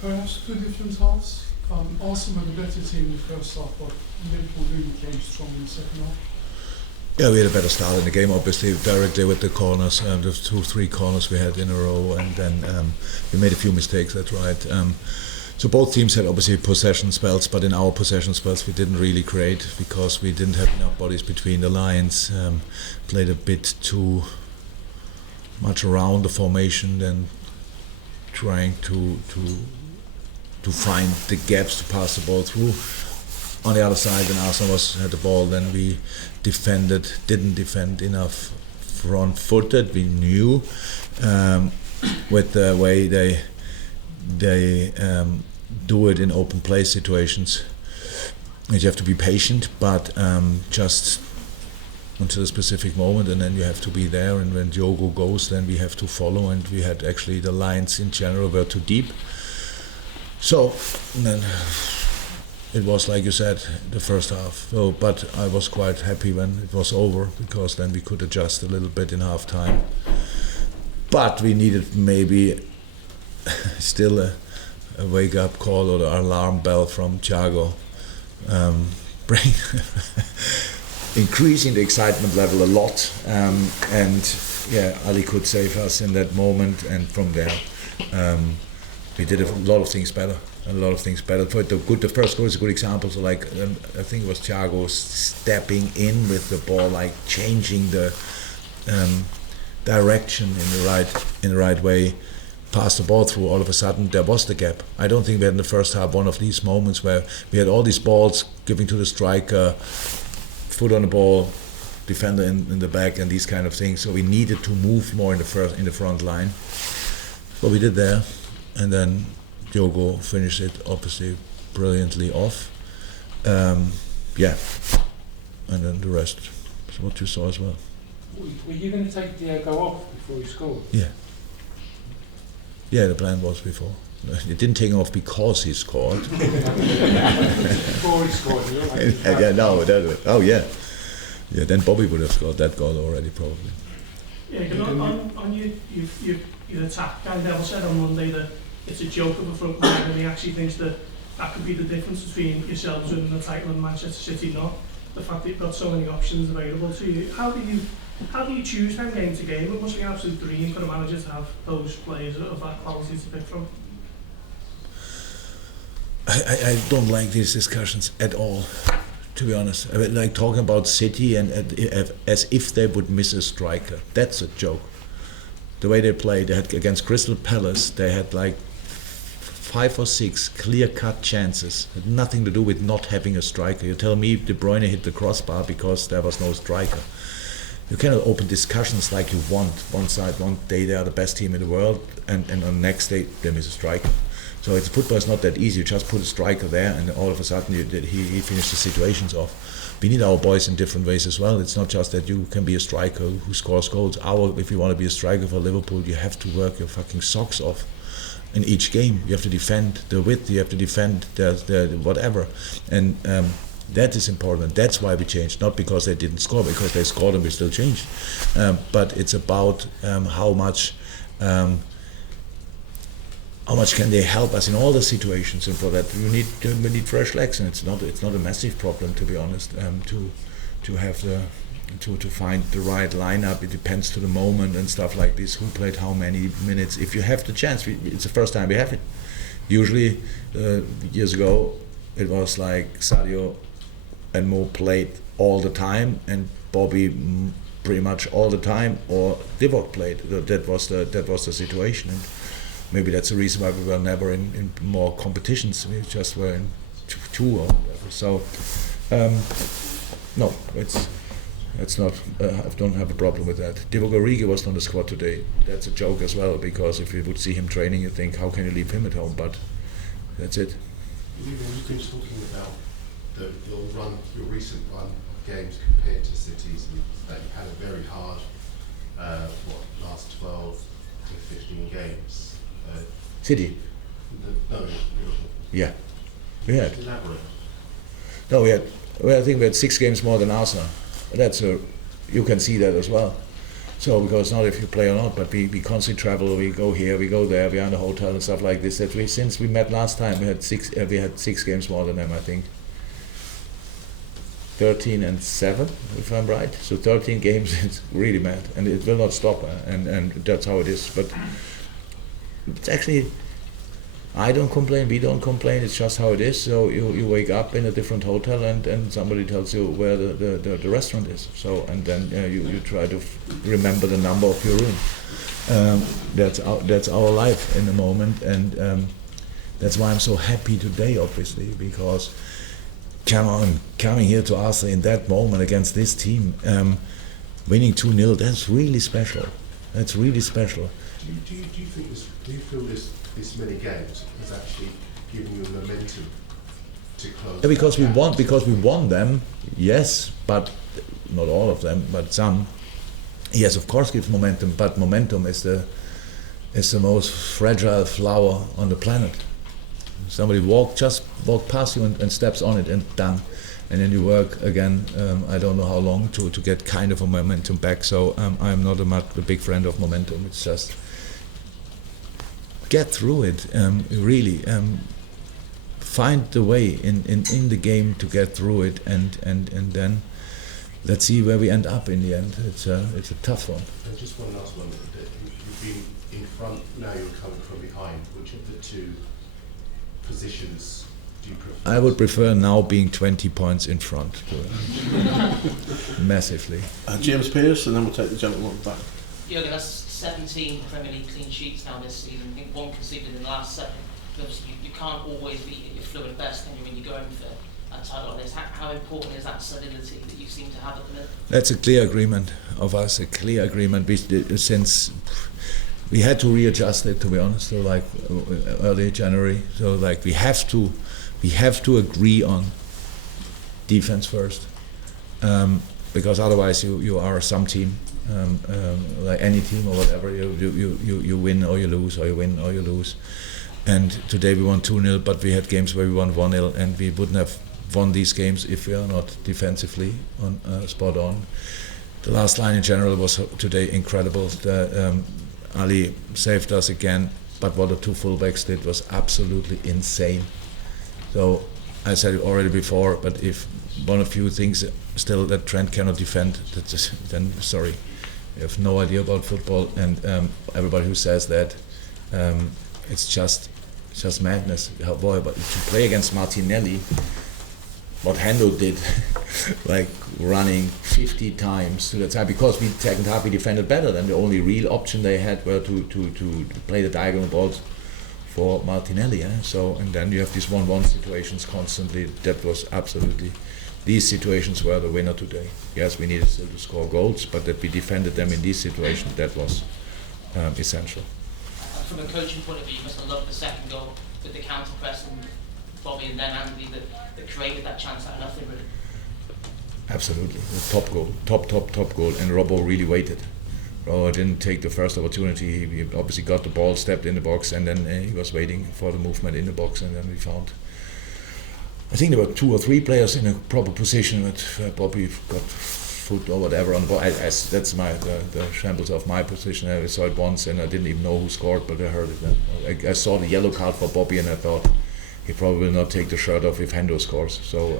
Perhaps two different halves. Arsenal had a better team in the first half, but Liverpool really came strong in the second half. Yeah, we had a better start in the game, obviously, directly with the corners, the 2-3 corners we had in a row, and then we made a few mistakes, that's right. So both teams had obviously possession spells, but in our possession spells we didn't really create because we didn't have enough bodies between the lines, played a bit too much around the formation than trying to find the gaps to pass the ball through. On the other side, when Arsenal had the ball, then we didn't defend enough front-footed. We knew with the way they do it in open play situations, that you have to be patient, but just until a specific moment, and then you have to be there. And when Diogo goes, then we have to follow. And we had actually the lines in general were too deep. So then it was like you said, the first half. So, but I was quite happy when it was over because then we could adjust a little bit in half time. But we needed maybe still a wake-up call or an alarm bell from Thiago, increasing the excitement level a lot. And yeah, Ali could save us in that moment, and from there we did a lot of things better. For the first goal is a good example. So like I think it was Thiago stepping in with the ball, like changing the direction in the right way, passed the ball through. All of a sudden there was the gap. I don't think we had in the first half one of these moments where we had all these balls giving to the striker, foot on the ball, defender in the back, and these kind of things. So we needed to move more in the front line. What we did there, and then Diogo finished it obviously brilliantly off. Yeah, and then the rest is what you saw as well. Were you going to take Diogo off before he scored? Yeah, the plan was before. It didn't take him off because he scored. Before he scored, you know, Yeah, then Bobby would have scored that goal already probably. Yeah, on your attack, Gary Neville said on Monday that it's a joke of a front line, and he actually thinks that could be the difference between yourselves winning the title and Manchester City not. The fact that you've got so many options available to you. How do you choose them game to game? It must be an absolute dream for a manager to have those players of that quality to pick from. I don't like these discussions at all, to be honest. I mean, like talking about City and as if they would miss a striker. That's a joke. The way they played, they had against Crystal Palace, they had like 5 or 6 clear-cut chances. It had nothing to do with not having a striker. You tell me De Bruyne hit the crossbar because there was no striker. You cannot open discussions like you want. One side, one day they are the best team in the world, and on the next day they miss a striker. So football is not that easy. You just put a striker there, and all of a sudden he finished the situations off. We need our boys in different ways as well. It's not just that you can be a striker who scores goals. If you want to be a striker for Liverpool, you have to work your fucking socks off. In each game, you have to defend the width, you have to defend the whatever, and that is important. That's why we changed, not because they didn't score, because they scored and we still changed. But it's about how much can they help us in all the situations, and for that we need fresh legs, and it's not a massive problem, to be honest. To have to find the right lineup, it depends to the moment and stuff like this. Who played how many minutes? If you have the chance, it's the first time we have it. Usually, years ago, it was like Sadio and Mo played all the time, and Bobby pretty much all the time, or Divock played. That was the situation, and maybe that's the reason why we were never in more competitions. We just were in two or whatever. So no, it's not. I don't have a problem with that. Divock Origi was on the squad today. That's a joke as well, because if you would see him training, you think, how can you leave him at home? But that's it. You've been talking about your recent run of games compared to City's, and that you had a very hard, last 12 to 15 games. City? No, Liverpool. Yeah, we had. Elaborate. No, we had. Well, I think we had 6 games more than Arsenal. You can see that as well. So because not if you play or not, but we constantly travel. We go here, we go there. We are in the hotel and stuff like this. That we since we met last time, we had six games more than them, I think. 13 and 7, if I'm right. So 13 games. It's really mad, and it will not stop. And that's how it is. But it's actually, I don't complain. We don't complain. It's just how it is. So you wake up in a different hotel, and somebody tells you where the restaurant is. So and then you try to remember the number of your room. That's our life in the moment, and that's why I'm so happy today, obviously, because coming here to Arsenal in that moment against this team, winning 2-0, that's really special. That's really special. Do you feel this many games has actually given you momentum to close? Yeah, because we won them, yes, but not all of them, but some. Yes, of course, gives momentum, but momentum is the most fragile flower on the planet. Somebody just walk past you and steps on it and done, and then you work again. I don't know how long to get kind of a momentum back. So I'm not a big friend of momentum. It's just get through it. Really find the way in the game to get through it, and then let's see where we end up in the end. It's a tough one. And just one last one. You've been in front, now you're coming from behind. Which of the two positions do you prefer? I would prefer now being 20 points in front. Massively. James Pearce, and then we'll take the gentleman back. Jurgen, that's 17 Premier League clean sheets now this season. I think one conceded in the last second. Obviously, you can't always be at your fluid best, can you, when you're going for a title like this? How important is that solidity that you seem to have at the minute? That's a clear agreement of us, a clear agreement. Since we had to readjust it, to be honest, so like early January. So like we have to agree on defense first, because otherwise you are some team, like any team or whatever. You win or you lose, or you win or you lose. And today we won 2-0, but we had games where we won 1-0, and we wouldn't have won these games if we are not defensively spot on. The last line in general was today incredible. Ali saved us again, but what the two fullbacks did was absolutely insane. So I said it already before, but if one of you thinks still that Trent cannot defend, then sorry, you have no idea about football. And everybody who says that, it's just madness. But to play against Martinelli, what Hendo did, like running 50 times to the time, because we second half we defended better, than the only real option they had were to play the diagonal balls for Martinelli. So, and then you have these 1-1 situations constantly. That was absolutely, these situations were the winner today. Yes, we needed still to score goals, but that we defended them in these situations, that was essential. From a coaching point of view, you must have loved the second goal with the counter press and Bobby and then Andy that created that chance out of nothing, really. Absolutely, top goal, top goal, and Robbo really waited. Robbo didn't take the first opportunity. He obviously got the ball, stepped in the box, and then he was waiting for the movement in the box, and then we found, I think there were 2 or 3 players in a proper position, but Bobby got foot or whatever on the ball. That's the shambles of my position. I saw it once and I didn't even know who scored, but I heard it. I saw the yellow card for Bobby and I thought he probably will not take the shirt off if Hendo scores. So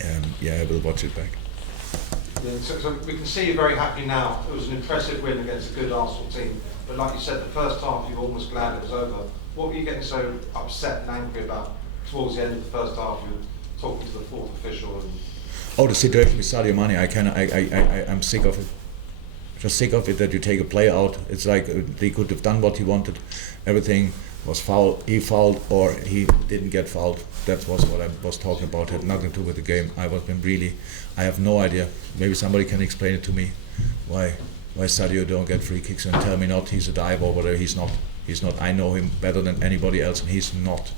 I will watch it back. Yeah, so we can see you're very happy now. It was an impressive win against a good Arsenal team, but like you said, the first half you were almost glad it was over. What were you getting so upset and angry about towards the end of the first half? You were talking to the fourth official and the situation with Sadio Mane, I'm sick of it. Just sick of it that you take a player out. It's like they could have done what he wanted. Everything was foul. He fouled or he didn't get fouled. That was what I was talking about. It had nothing to do with the game. I have no idea. Maybe somebody can explain it to me. Why Sadio don't get free kicks and tell me not he's a diver or whatever. He's not. I know him better than anybody else and he's not.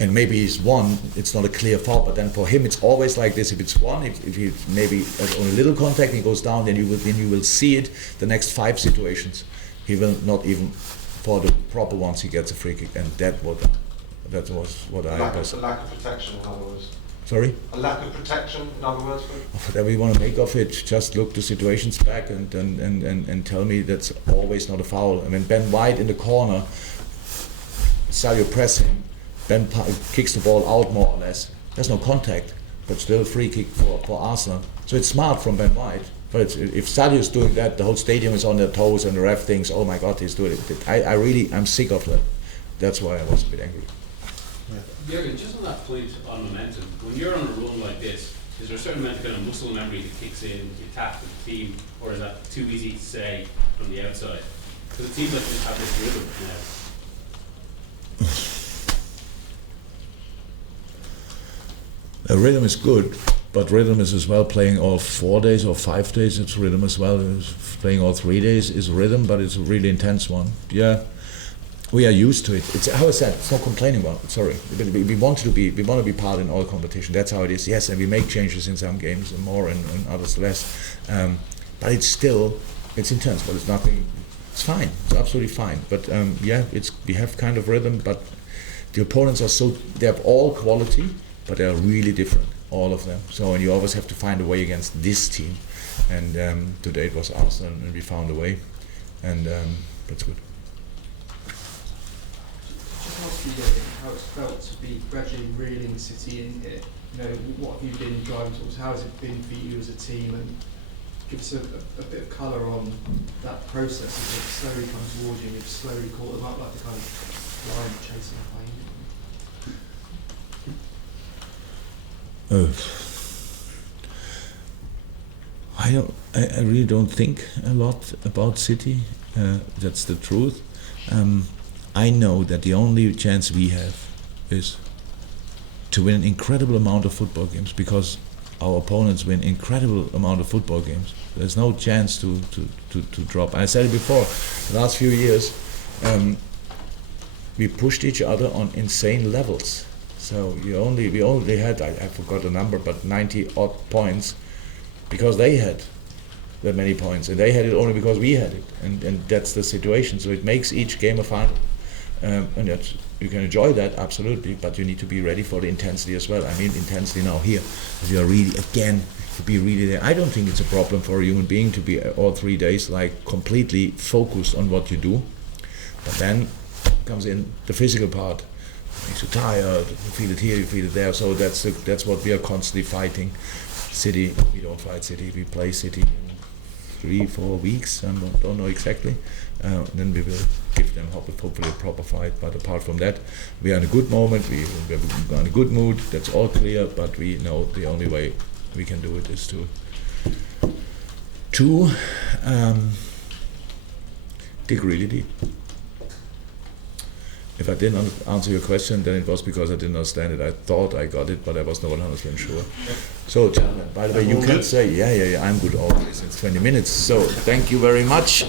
And maybe he's one, it's not a clear foul, but then for him it's always like this. If it's one, if he maybe has only little contact, he goes down, then you will see it. The next 5 situations, he will not even, for the proper ones, he gets a free kick, and that was what I was. Lack of protection, in other words. Sorry? A lack of protection, in other words? Whatever you want to make of it, just look the situations back and tell me that's always not a foul. I mean, Ben White in the corner, Sadio press him, Ben kicks the ball out more or less. There's no contact, but still a free kick for Arsenal. So it's smart from Ben White. But if Sadio's doing that, the whole stadium is on their toes and the ref thinks, oh my God, he's doing it. I'm sick of that. That's why I was a bit angry. Jurgen, just on that point on momentum, when you're on a run like this, is there a certain amount of kind of muscle memory that kicks in, you tap with the team, or is that too easy to say from the outside? Because it seems like you just have this rhythm now. A rhythm is good, but rhythm is as well playing all 4 days or 5 days, it's rhythm as well. Playing all 3 days is rhythm, but it's a really intense one. Yeah. We are used to it. It's how I said. It's not complaining about it. Sorry, we want to be part in all competition. That's how it is. Yes, and we make changes in some games and more, and others less. But it's intense. But it's nothing. It's fine. It's absolutely fine. But we have kind of rhythm. But the opponents are they have all quality, but they are really different, all of them. So and you always have to find a way against this team. And today it was Arsenal, and we found a way, and that's good. Ask you how it's felt to be gradually reeling City in here. You know, what have you been driving towards? How has it been for you as a team? And give us a bit of colour on that process as it slowly comes towards you and you've slowly caught them up like the kind of lion chasing a hyena. I really don't think a lot about City. That's the truth. I know that the only chance we have is to win an incredible amount of football games, because our opponents win incredible amount of football games. There's no chance to drop. I said it before, the last few years we pushed each other on insane levels. So we only had, I forgot the number, but 90 odd points because they had that many points, and they had it only because we had it, and that's the situation. So it makes each game a final. And you can enjoy that, absolutely, but you need to be ready for the intensity as well. I mean, intensity now here, if you are really, again, to be really there. I don't think it's a problem for a human being to be all 3 days like completely focused on what you do. But then comes in the physical part. Makes you tired, you feel it here, you feel it there. So that's what we are constantly fighting. City, we don't fight City, we play City in 3-4 weeks, I don't know exactly. Then we will give them hopefully a proper fight. But apart from that, we are in a good moment, we're in a good mood, that's all clear, but we know the only way we can do it is to dig really deep. If I didn't answer your question, then it was because I didn't understand it. I thought I got it, but I was not 100% sure. So, gentlemen, by the way, you can say, yeah, I'm good always. It's 20 minutes. So, thank you very much.